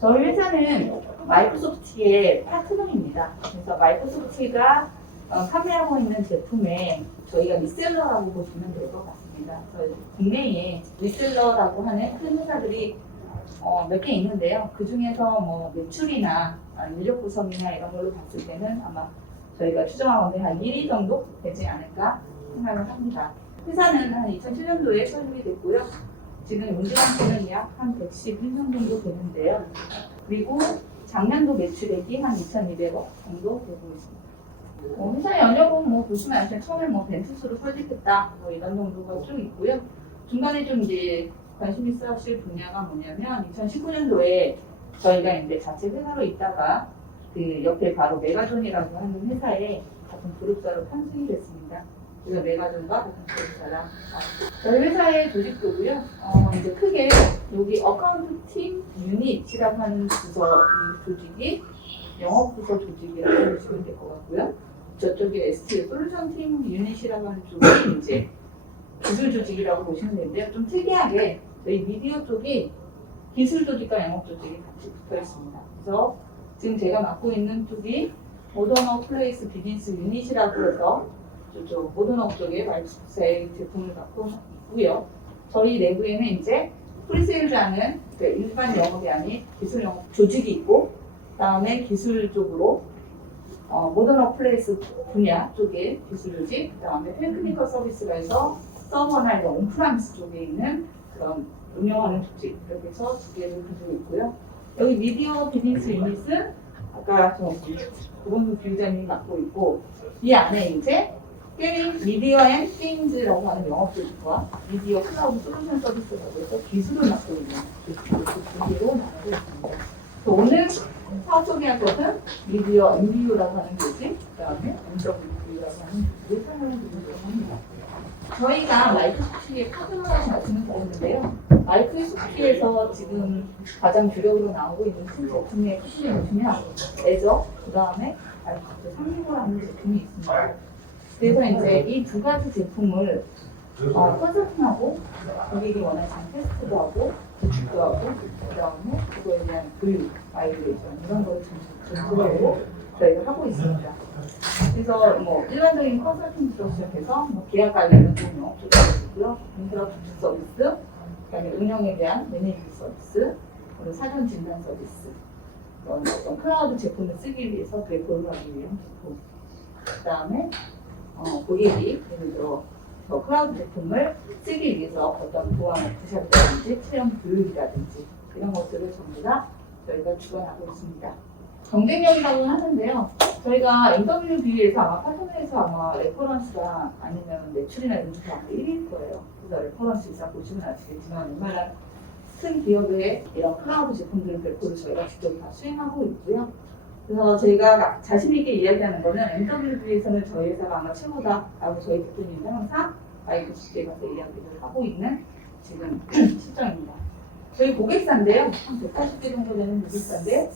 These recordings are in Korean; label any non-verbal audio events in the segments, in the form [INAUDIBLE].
저희 회사는 마이크로소프트 의 파트너입니다. 그래서 마이크로소프트가 어, 판매하고 있는 제품에 저희가 리셀러라고 보시면 될 것 같습니다. 저희 국내에 리셀러라고 하는 큰 회사들이 어, 몇 개 있는데요. 그 중에서 뭐 매출이나 아, 인력 구성이나 이런 걸로 봤을 때는 아마 저희가 추정하건데 한 1위 정도 되지 않을까 생각을 합니다. 회사는 한 2007년도에 설립이 됐고요. 지금 용지lan시는 약 한 111명 정도 되는데요. 그리고 작년도 매출액이 한 2,200억 정도 되고 있습니다. 어, 회사 연력은 뭐 보시면 아시죠. 처음에 뭐 벤투스로 설립했다 뭐 이런 정도가 쭉 있고요. 중간에 좀 이제 관심 있어 하실 분야가 뭐냐면 2019년도에 저희가 이제 자체 회사로 있다가 그 옆에 바로 메가존이라고 하는 회사에 같은 그룹사로 편승이 됐습니다. 그래서 메가존과 그룹사랑 저희 회사의 조직도고요. 어, 이제 크게 여기 어카운트 팀 유닛이라고 하는 부서 이 조직이 영업 부서 조직이라고 보시면 될 것 같고요. 저쪽에 ST 솔루션 팀 유닛이라고 하는 쪽이 이제 기술 조직이라고 보시면 되는데요. 좀 특이하게 저희 미디어 쪽이 기술 조직과 영업 조직이 같이 붙어 있습니다. 그래서 지금 제가 맡고 있는 쪽이 모더너 플레이스 비즈니스 유닛이라고 해서 저쪽 모더너 쪽에 마이크로소프트의 제품을 갖고 있고요. 저희 내부에는 이제 프리세일즈하는 그 일반 영업이 아닌 기술 영업 조직이 있고 그다음에 기술 쪽으로 어, 모더너 플레이스 분야 쪽에 기술 조직, 그다음에 테크니컬 서비스가 해서 서버나 이런 온프라미스 쪽에 있는 그런 운영하는 조직 이렇게 해서 두 개를 가지고 있고요. 여기 미디어 비즈니스 유닛은 아까 저 고본수 비유자님이 맡고 있고 이 안에 이제 게임 미디어 앤 게임즈라고 하는 영업 조직과 미디어 클라우드 솔루션 서비스라고 해서 기술을 맡고 있는 두 개로 나누고 있습니다. 오늘 사업 소개할 것은 미디어 MBU라고 하는 조직, 그 다음에 MW라고 하는 조직을 설명드리도록 합니다. 저희가 마이크로소프트의 파트너라고 말씀을 드렸는데요. 마이크로소프트에서 지금 가장 주력으로 나오고 있는 큰 제품의 크기를 보시면 애저, 그 다음에 마이크로소프트 365라는 제품이 있습니다. 그래서 이제 이 두 가지 제품을 어, 컨설팅하고 고객이 원하시는 테스트도 하고 구축도 하고 그 다음에 그거에 대한 교육, 마이그레이션 이런 거를 전체적으로 저희가 하고 있습니다. 그래서 뭐 일반적인 컨설팅부터 시작해서 뭐 계약 관련 운영 조사이고요, 인프라 구축 서비스, 그다음에 운영에 대한 매니지먼트 서비스, 그리고 사전 진단 서비스, 어떤 클라우드 제품을 쓰기 위해서 배포를 하기 위한 제품, 그다음에 어, 고객이 들어 저 클라우드 제품을 쓰기 위해서 어떤 보안을 부착이라든지 체험 교육이라든지 이런 것들을 전부 다 저희가 주관하고 있습니다. 경쟁력이라고는 하는데요. 저희가 MWB에서 아마 파트너에서 아마 레퍼런스가 아니면 매출이나 이런 게 아마 1위일 거예요. 그래서 레퍼런스 이상 보시면 아시겠지만 얼마나 큰 기업의 이런 클라우드 제품들을 배포를 저희가 직접 다 수행하고 있고요. 그래서 저희가 자신 있게 이야기하는 거는 MWB에서는 저희 회사가 아마 최고다라고 저희 대표님은 항상 마이크로소프트에 가서 이야기를 하고 있는 지금 [CLEARS THROAT] 시점입니다. 저희 고객사인데요. 한 180개 정도 되는 고객사인데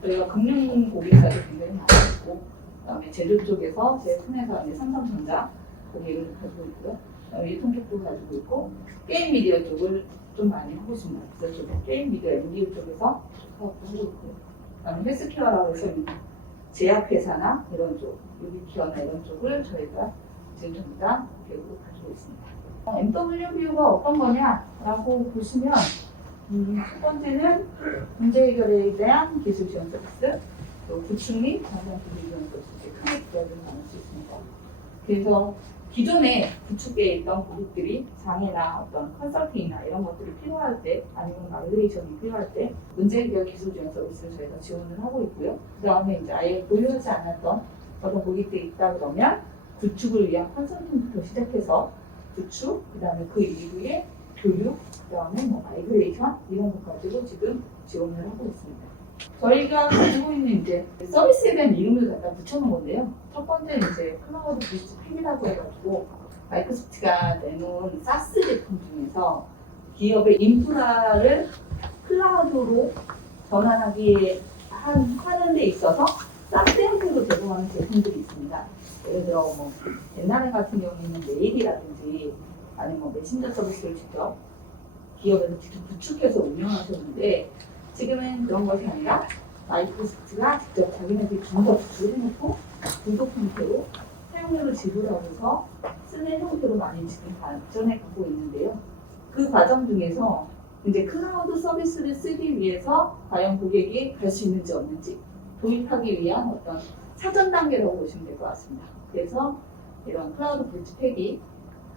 저희가 금융 고객사도 굉장히 많이 있고 그다음에 제조 쪽에서 큰 회사 이제 삼성전자 고객을 가지고 있고요. 유통 쪽도 가지고 있고 게임 미디어 쪽을 좀 많이 하고 있습니다. 그래서 게임 미디어 미디어 쪽에서 사업도 하고 있고요. 그다음에 헬스케어라고 해서 제약회사나 이런 쪽, 유비케어나 이런 쪽을 저희가 지금 전부 다 계획으로 가지고 있습니다. 어, MWBU가 어떤 거냐라고 보시면 음, 첫 번째는 문제 해결에 대한 기술 지원 서비스, 또 구축 및 장단 기술 지원 서비스 크게 두 가지를 나눌 수 있습니다. 그래서 기존에 구축에 있던 고객들이 장애나 어떤 컨설팅이나 이런 것들이 필요할 때 아니면 마이그레이션이 필요할 때 문제 해결 기술 지원 서비스를 저희가 지원을 하고 있고요. 그 다음에 이제 아예 보유하지 않았던 어떤 고객들이 있다 그러면 구축을 위한 컨설팅부터 시작해서 구축, 그 다음에 그 이후에 교육, 그 다음에 뭐 마이그레이션 이런 것까지도 지금 지원을 하고 있습니다. 저희가 가지고 있는 이제 서비스에 대한 이름을 갖다 붙여놓은 건데요. 첫 번째 이제 클라우드 브리지 팩이라고 해가지고 마이크로소프트가 내놓은 사스 제품 중에서 기업의 인프라를 클라우드로 전환하기 한, 하는 데 있어서 사스 형태로 제공하는 제품들이 있습니다. 예를 들어 뭐 옛날 같은 경우에는 메일이라든지 아니면 뭐 메신저 서비스를 직접 기업에서 직접 구축해서 운영하셨는데 지금은 그런 것이 아니라 마이크로소프트가 직접 자기네들이 정보 구조를 해놓고 구독 형태로 사용료를 지불하면서 쓰는 형태로 많이 지금 발전해 가고 있는데요. 그 과정 중에서 이제 클라우드 서비스를 쓰기 위해서 과연 고객이 갈 수 있는지 없는지 도입하기 위한 어떤 사전 단계라고 보시면 될 것 같습니다. 그래서 이런 클라우드 브릿지 팩이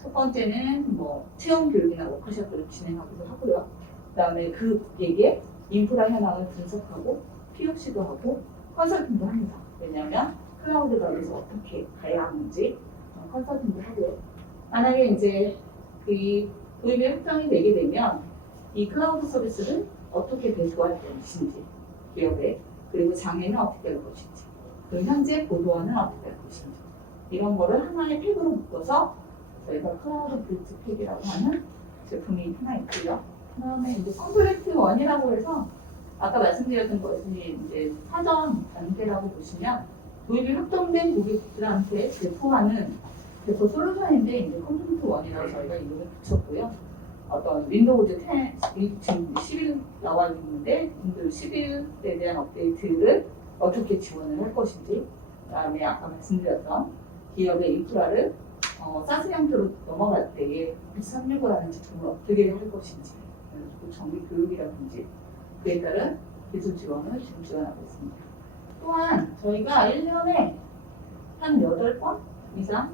첫 번째는 뭐 체험 교육이나 워크숍들을 진행하기도 하고요. 그다음에 그 고객의 인프라 현황을 분석하고 POC도 하고 컨설팅도 합니다. 왜냐하면 클라우드 가에서 어떻게 가야 하는지 어, 컨설팅도 하고요. 만약에 이제 그 도입이 확정이 되게 되면 이 클라우드 서비스를 어떻게 배수할 것인지 기업에 그리고 장애는 어떻게 할 것인지 그리고 현재 보도원은 어떻게 할 것인지 이런 거를 하나의 팩으로 묶어서 저희가 클라우드 브릿지 팩이라고 하는 제품이 하나 있고요. 그 다음에 이제 컴플렉트 원이라고 해서 아까 말씀드렸던 것이 이제 사전 단계라고 보시면 도입이 확정된 고객들한테 제포하는 제포 솔루션인데 이제 컴플렉트 원이라고 저희가 이름을 붙였고요. 어떤 윈도우즈 10, 지금 11 나와 있는데 윈도우 11에 대한 업데이트를 어떻게 지원을 할 것인지 그다음에 아까 말씀드렸던 기업의 인프라를 어, 사스 형태로 넘어갈 때에 365라는 제품을 어떻게 할 것인지 정비 교육이라든지 그에 따른 기술 지원을 지금 지원하고 있습니다. 또한 저희가 1년에 한 8번 이상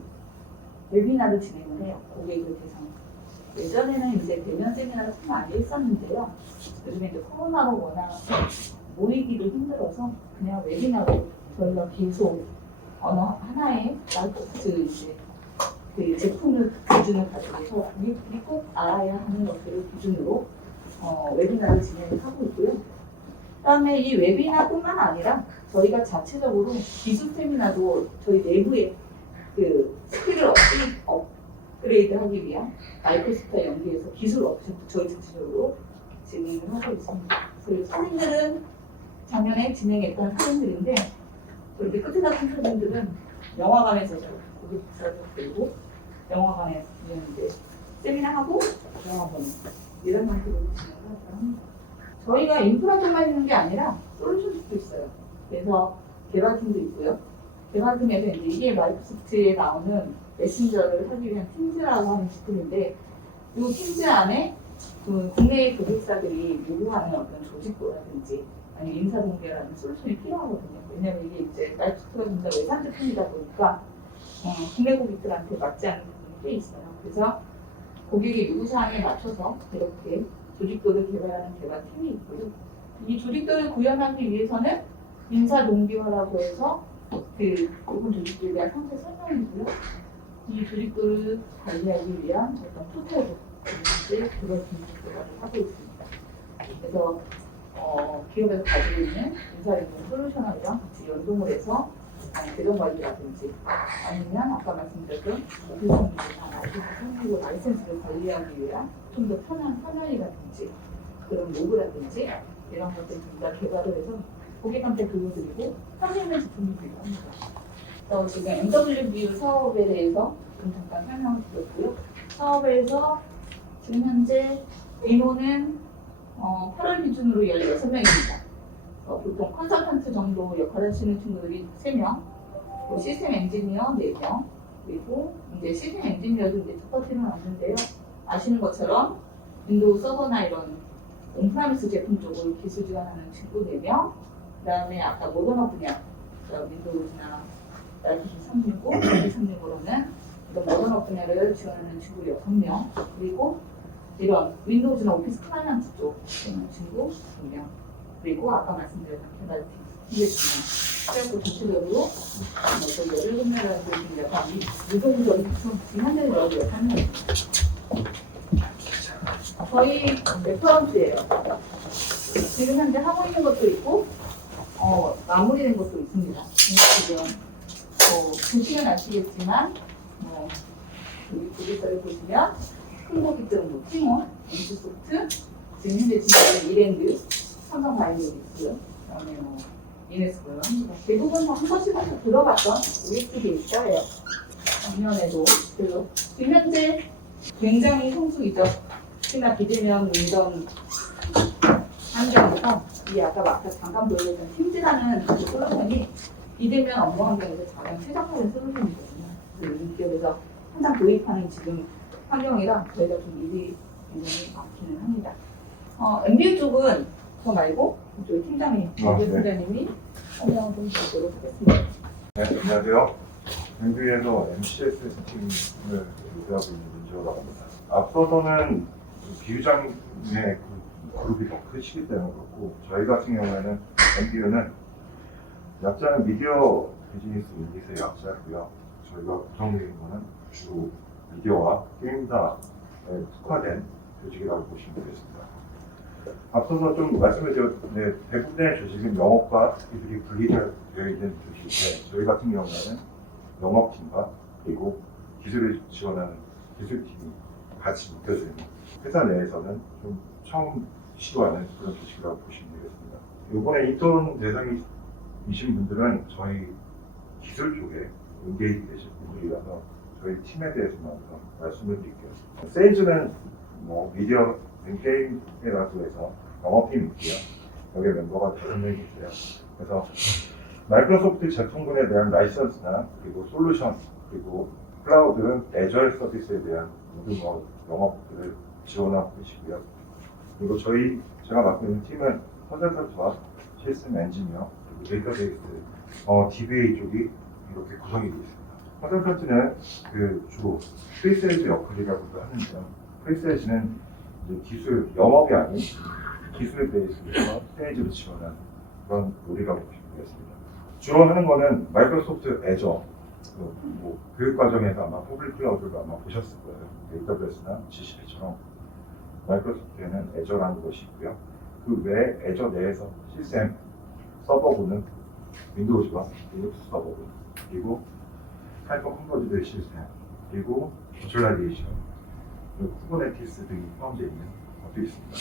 웨비나를 진행을 해요. 고객을 대상으로. 예전에는 이제 대면 세미나를 참 많이 했었는데요. 요즘에 이제 코로나로 워낙 모이기도 힘들어서 그냥 웨비나로 저희가 계속 어느 하나의 마이크로트 이제 그 제품을 기준을 가지고서 우리 꼭 알아야 하는 것들을 기준으로 어, 웨비나를 진행을 하고 있고요. 그다음에 이 웨비나뿐만 아니라 저희가 자체적으로 기술 세미나도 저희 내부에 그 스킬을 업그레이드, 업그레이드하기 위한 마이크로소프트 연계해서 기술 업체도 저희 자체적으로 진행을 하고 있습니다. 그리고 사진들은 작년에 진행했던 사진들인데 이렇게 끝에 같은 사진들은 영화관에서 고객 들고 영화관에 이제 세미나 하고 영화 보는 이런 하고 합니다. 저희가 인프라들만 있는 게 아니라 솔루션도 있어요. 그래서 개발팀도 있고요. 개발팀에서 이제 이게 마이크로소프트에 나오는 메신저를 하기 위한 팀즈라고 하는 제품인데 이 팀즈 안에 그 국내의 고객사들이 요구하는 어떤 조직도라든지 아니면 인사동계라는 솔루션이 필요하거든요. 왜냐면 이게 이제 마이크로소프트가 진짜 외산 제품이다 보니까 어, 국내 고객들한테 맞지 않는 부분이 꽤 있어요. 그래서 고객의 요구사항에 맞춰서 이렇게 조직도를 개발하는 개발팀이 있고요. 이 조직도를 구현하기 위해서는 인사 동기화라고 해서 그 부분 조직도에 대한 상세 설명이고요. 이 조직도를 관리하기 위한 어떤 이제 그걸 개발을 하고 있습니다. 그래서 어, 기업에서 가지고 있는 인사인공 솔루션이랑 같이 연동을 해서 어, 재정 관리라든지 아니면 아까 말씀드렸던 오피스 성리고 라이센스를 관리하기 위한 좀 더 편한 화면이라든지 그런 로그라든지 이런 것들 둘다 개발을 해서 고객한테 보여드리고 판매하는 제품이기도 합니다. 그래서 지금 MWBU 사업에 대해서 좀 잠깐 설명을 드렸고요. 사업에서 지금 현재 인원은 어, 8월 기준으로 16명입니다. 어, 보통 컨설턴트 정도 역할을 하시는 친구들이 3명, 그리고 시스템 엔지니어 4명, 그리고 이제 시스템 엔지니어도 이제 첫 번째는 왔는데요. 아시는 것처럼 윈도우 서버나 이런 온프라미스 제품 쪽으로 기술 지원하는 친구 4명, 그 다음에 아까 모더너 분야, 윈도우나 라이트시 365, 365로는 이런 모더너 분야를 지원하는 친구 6명, 그리고 이런 윈도우즈나 오피스 클라이언트 쪽 하는 친구 2명, 그리고 아까 말씀드렸던 개발 팀 그리고 전체적으로 어떤 열을 분야라는 게 약간 유동적인 현재 여기 하는 거의 레퍼런스예요. 지금 현재 하고 있는 것도 있고 어, 마무리된 것도 있습니다. 지금 뭐 보시면 아시겠지만 뭐 여기 고객사를 보시면 큰 고객들은 뭐 티몬, 인스소프트, 지금 현재 진행하는 이랜드, 삼성 바이오도 있고요. 그다음에 뭐 이네스고요. 대부분 뭐한 번씩은 들어봤던 OS도 있어요. 작년에도 그래서 지금 현재 굉장히 성숙이죠. 특히나 비대면 운전 환경에서 이 아까 아까 잠깐 보여줬던 팀즈라는 그 솔루션이 비대면 업무 환경에서 가장 최적화된 솔루션이거든요. 이 기업에서 항상 도입하는 지금 환경이라 저희가 좀 일이 굉장히 많기는 합니다. 어, MBU 쪽은 저 말고 저희 팀장님, 아, 네. 팀장님이 설명 좀 드리도록 하겠습니다. 네, 안녕하세요. 뱅크에서 MCS 팀을 대표하고 있는 민지호라고 합니다. 앞서서는 그 비유장의 그 그룹이 더 크시기 때문에 그렇고 저희 같은 경우에는 MBU는 약자는 미디어 비즈니스 인디스의 약자고요. 저희가 있는 거는 주로 미디어와 게임사에 특화된 조직이라고 보시면 되겠습니다. 앞서서 좀 말씀을 드렸는데 대부분의 조직은 영업과 이들이 분리되어 있는 조직인데 저희 같은 경우에는 영업팀과 그리고 기술을 지원하는 기술팀이 같이 묶여져 있는 회사 내에서는 좀 처음 시도하는 그런 조직이라고 보시면 되겠습니다. 이번에 인턴 대상이신 분들은 저희 기술 쪽에 응계이 되실 분들이라서 저희 팀에 대해서만 더 말씀을 드릴게요. 세일즈는 뭐 미디어 게임이라고 해서 영업팀이 있고요. 여기 멤버가 다섯 명이 있어요. 그래서 마이크로소프트 제품군에 대한 라이선스나 그리고 솔루션 그리고 클라우드 애저 서비스에 대한 모든 뭐 영업들을 지원하고 계시고요. 그리고 저희 제가 맡고 있는 팀은 컨설턴트와 시스템 엔지니어 데이터베이스 어, DBA 쪽이 이렇게 구성이 되어 있습니다. 컨설턴트는 그 주로 프리세일즈 역할이라고도 하는데요. 프리세일즈는 기술 영업이 아닌 기술 베이스에서 페이지를 지원하는 그런 놀이라고 보시면 되겠습니다. 주로 하는 거는 마이크로소프트 애저 그 뭐 교육 과정에서 아마 퍼블릭 클라우드를 아마 보셨을 거예요. AWS나 GCP처럼 마이크로소프트에는 애저라는 것이 있고요. 그 외에 애저 내에서 시스템 서버군은 윈도우즈와 리눅스 서버군 그리고 하이퍼 컨버지드 시스템 그리고 버츄얼라이제이션 그리고 쿠버네티스 등이 포함되어 있는 것도 있습니다.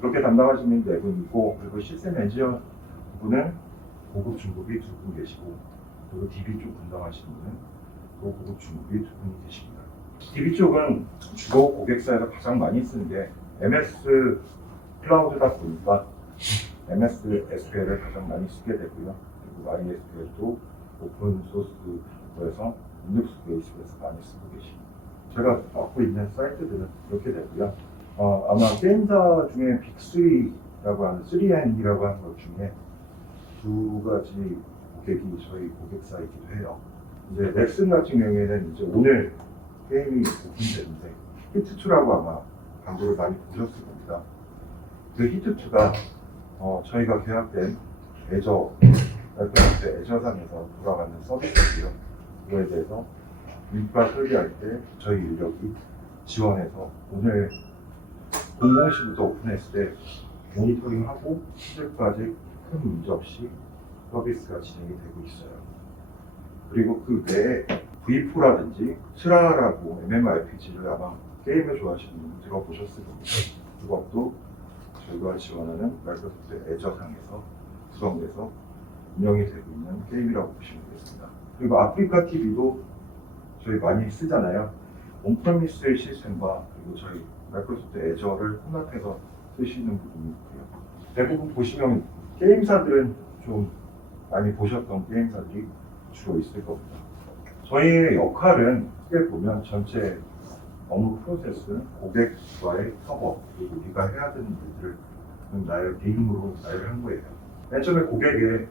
그렇게 담당하시는 네 분이고 그리고 시스템 엔지니어 부분은 고급 중급이 두 분 계시고 그리고 DB 쪽 담당하시는 분은 또 고급 중급이 두 분이 계십니다. DB 쪽은 주로 고객사에서 가장 많이 쓰는 게 MS 클라우드다 보니까 MS SQL을 가장 많이 쓰게 되고요. 그리고 MySQL도 오픈 소스에서 윈도우스 베이스에서 많이 쓰고 계십니다. 제가 맡고 있는 사이트들은 이렇게 되고요. 어, 아마 게임사 중에 빅3라고 하는 3N이라고 하는 것 중에 두 가지 고객이 저희 고객사이기도 해요. 이제 넥슨 같은 경우에는 이제 오늘 게임이 오픈되는데 히트2라고 아마 광고를 많이 보셨을 겁니다. 그 히트2가 어, 저희가 계약된 애저 마이크로소프트 애저상에서 돌아가는 서비스고요. 그거에 대해서 인프라 설계할 때 저희 인력이 지원해서 오늘 00시부터 오픈했을 때 모니터링하고 시즌까지 큰 문제 없이 서비스가 진행이 되고 있어요. 그리고 그 외에 V4라든지 트라라고 MMORPG를 아마 게임을 좋아하시는 분 들어보셨을 겁니다. 그것도 저희가 지원하는 마이크로소프트 애저상에서 구성돼서 운영이 되고 있는 게임이라고 보시면 되겠습니다. 그리고 아프리카 TV도 저희 많이 쓰잖아요. 온프레미스의 시스템과 그리고 저희 마이크로소프트 애저를 혼합해서 쓰시는 부분이 있고요. 대부분 보시면 게임사들은 좀 많이 보셨던 게임사들이 주로 있을 겁니다. 저희의 역할은 크게 보면 전체 업무 프로세스, 고객과의 협업, 그리고 우리가 해야 되는 일들을 나열 개인으로 나열한 거예요. 맨 처음에 고객의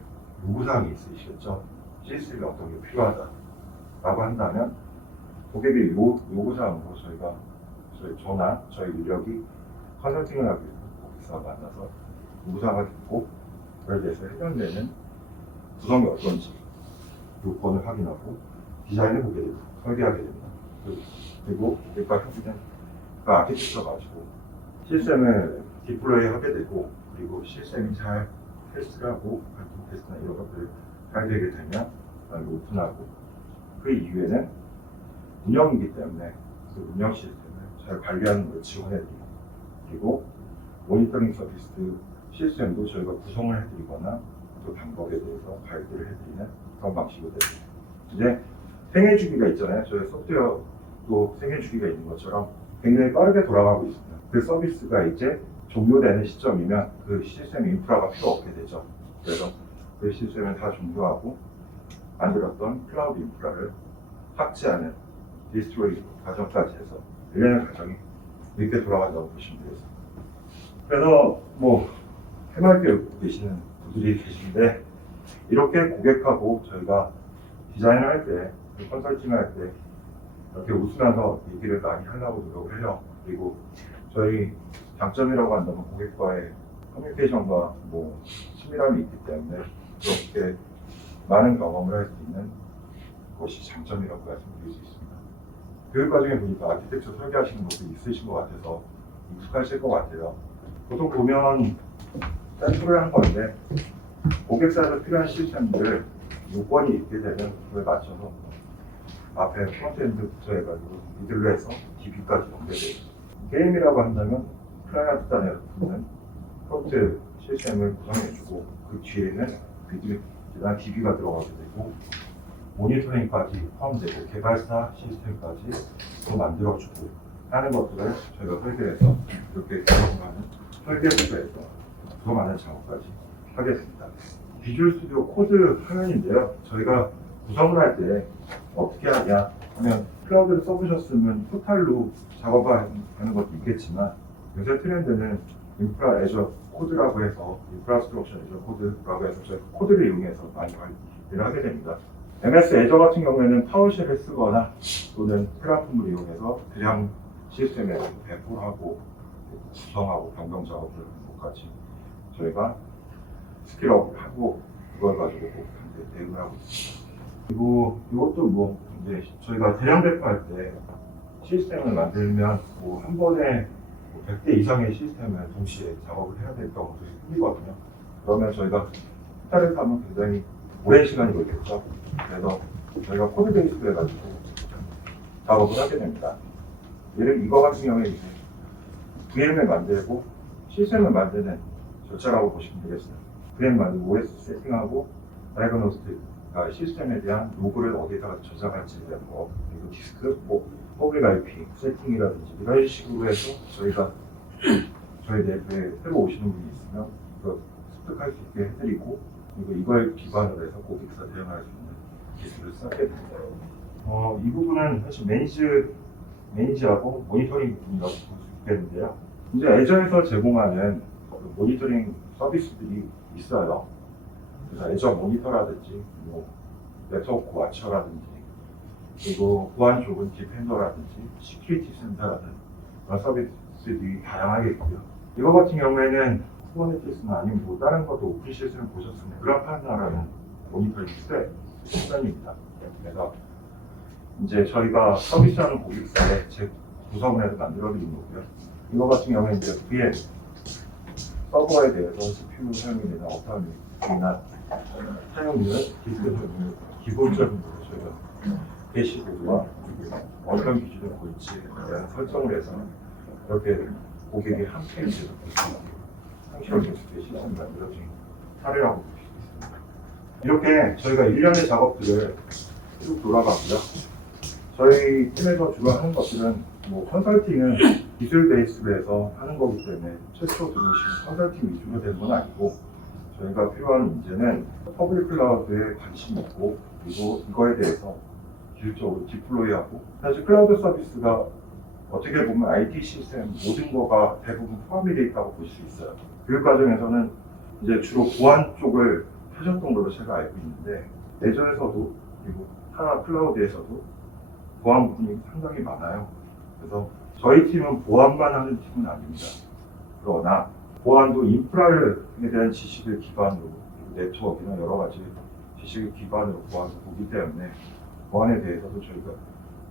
요구사항이 있으시겠죠? 시스템이 어떤 게 필요하다 라고 한다면 고객의 요, 요구사항으로 저희가 저희 저나 저희 인력이 컨설팅을 하기 위해서 고객사와 만나서 요구사항을 듣고 그에 대해서 해결되는 구성이 어떤지 요건을 확인하고 디자인을 보게 되고 설계하게 됩니다. 그- 그리고 고객과 협의는 그 아키텍처 가지고 시스템을 디플로이 하게 되고 그리고 시스템이 잘 테스트를 하고 발품 테스트나 이런 것들을 잘 되게 되면 오픈하고 그 이후에는 운영이기 때문에 그 운영 시스템을 잘 관리하는 걸 지원해드리고 그리고 모니터링 서비스 시스템도 저희가 구성을 해드리거나 그 방법에 대해서 가이드를 해드리는 그런 방식으로 됩니다. 이제 생애 주기가 있잖아요. 저희 소프트웨어도 생애 주기가 있는 것처럼 굉장히 빠르게 돌아가고 있습니다. 그 서비스가 이제 종료되는 시점이면 그 시스템 인프라가 필요 없게 되죠. 그래서 그 시스템을 다 종료하고 만들었던 클라우드 인프라를 삭제하는 디스트로이 과정까지 해서 일련의 과정이 이렇게 돌아간다고 보시면 되겠습니다. 그래서 뭐 해맑게 웃고 계시는 분들이 계신데 이렇게 고객하고 저희가 디자인을 할 때, 컨설팅을 할 때 이렇게 웃으면서 얘기를 많이 하려고 노력을 해요. 그리고 저희 장점이라고 한다면 고객과의 커뮤니케이션과 뭐 친밀함이 있기 때문에 그렇게 많은 경험을 할 수 있는 것이 장점이라고 말씀드릴 수 있습니다. 교육 과정에 보니까 아키텍처 설계하시는 분도 있으신 것 같아서 익숙하실 것 같아요. 보통 보면 센터를 한 건데 고객사에서 필요한 시스템들 요건이 있게 되면 그거에 맞춰서 앞에 프론트엔드부터 해가지고 미들로 해서 DB까지 연결돼요. 게임이라고 한다면 클라이언트 단에서 붙는 프론트 시스템을 구성해주고 그 뒤에는 미들, 그다음 DB가 들어가게 되고 모니터링까지 포함되고 개발사 시스템까지 또 만들어주고 하는 것들을 저희가 설계해서 이렇게 구성하는 설계부터해서 더 많은 작업까지 하겠습니다. 비주얼 스튜디오 코드 화면인데요. 저희가 구성을 할 때 어떻게 하냐 하면 클라우드를 써보셨으면 포탈로 작업하는 것도 있겠지만 요새 트렌드는 인프라 애저 코드라고 해서 인프라스트럭처 애저 코드라고 해서 저희 코드를 이용해서 많이 관리를 하게 됩니다. MS 애저 같은 경우에는 파워쉘을 쓰거나 또는 테라폼을 이용해서 그냥 시스템에 배포를 하고 구성하고 변경 작업을 하는 것까지 저희가 스킬업을 하고 그걸 가지고 꼭 이제 대응을 하고 있습니다. 그리고 이것도 뭐 이제 저희가 대량 배포할 때 시스템을 만들면 뭐 한 번에 뭐 100대 이상의 시스템을 동시에 작업을 해야 될 경우도 생기거든요. 그러면 저희가 스타를 타면 굉장히 오랜 시간이 걸리겠죠. 그래서 저희가 코드 베이스로 해가지고 작업을 하게 됩니다. 예를 이거 같은 경우에 이제 VM을 만들고 시스템을 만드는 절차라고 보시면 되겠습니다. VM 만들고 OS 세팅하고 다이그노스틱 시스템에 대한 로그를 어디다가 저장할지에 대한 거 그리고 디스크, 뭐 퍼블릭 IP 세팅이라든지 이런 식으로 해서 저희가 [CLEARS THROAT] 저희 랩에 새로 오시는 분이 있으면 이거 습득할 수 있게 해드리고 그리고 이걸 기반으로 해서 고객사 대응할 수 있는 기술을 쌓게 됩니다. 어, 이 부분은 사실 매니지 매니지하고 모니터링 부분이라고 볼 수 있겠는데요. 이제 애저에서 제공하는 그 모니터링 서비스들이 있어요. 그래서 애저 모니터라든지 뭐 네트워크 와처라든지 그리고 보안 쪽은 디펜더라든지 시큐리티 센터라든 그런 서비스들이 다양하게 있고요. 이거 같은 경우에는 쿠버네티스는 아니면 뭐 다른 것도 오픈 시스템 보셨으면 그라파나라는 모니터링 수대 수단입니다. 그래서 이제 저희가 서비스하는 고객사에 제 구성을 해서 만들어 드린 거고요. 이거 같은 경우에 이제 VM 서버에 대해서 CPU 사용이 되는 어떠함이나 사용률, 디스크 사용률, 기본적인 거 저희가 게시보드와 어떤 기준을 볼지에 대한 설정을 해서 이렇게 고객이 한 있게 상시로 계속해 시스템을 만들어진 사례라고 볼 수 있습니다. 이렇게 저희가 일련의 작업들을 쭉 돌아가고요. 저희 팀에서 주로 하는 것들은 뭐 컨설팅은 기술 베이스로 해서 하는 거기 때문에 최초 들으신 컨설팅 위주로 되는 건 아니고 저희가 필요한 문제는 퍼블릭 클라우드에 관심 있고 그리고 이거에 대해서 기술적으로 디플로이하고 사실 클라우드 서비스가 어떻게 보면 IT 시스템 모든 거가 대부분 포함이 되어 있다고 볼 수 있어요. 교육 과정에서는 이제 주로 보안 쪽을 하셨던 걸로 제가 알고 있는데 예전에서도 그리고 하나 클라우드에서도 보안 부분이 상당히 많아요. 그래서 저희 팀은 보안만 하는 팀은 아닙니다. 그러나 보안도 인프라에 대한 지식을 기반으로 네트워크나 여러 가지 지식을 기반으로 보안을 보기 때문에 보안에 대해서도 저희가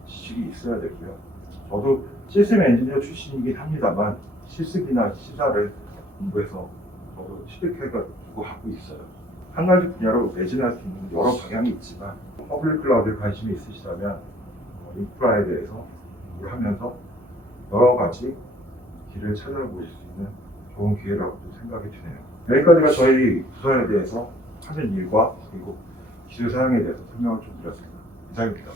지식이 있어야 되고요. 저도 시스템 엔지니어 출신이긴 합니다만 실습이나 시사를 공부해서 저도 취득해가지고 하고 있어요. 한 가지 분야로 매진할 수 있는 여러 방향이 있지만 퍼블릭 클라우드에 관심이 있으시다면 어, 인프라에 대해서 공부를 하면서 여러 가지 길을 찾아보실 수 있는 좋은 기회라고 또 생각이 드네요. 여기까지가 저희 부서에 대해서 하는 일과 그리고 기술 사용에 대해서 설명을 좀 드렸습니다. 이상입니다.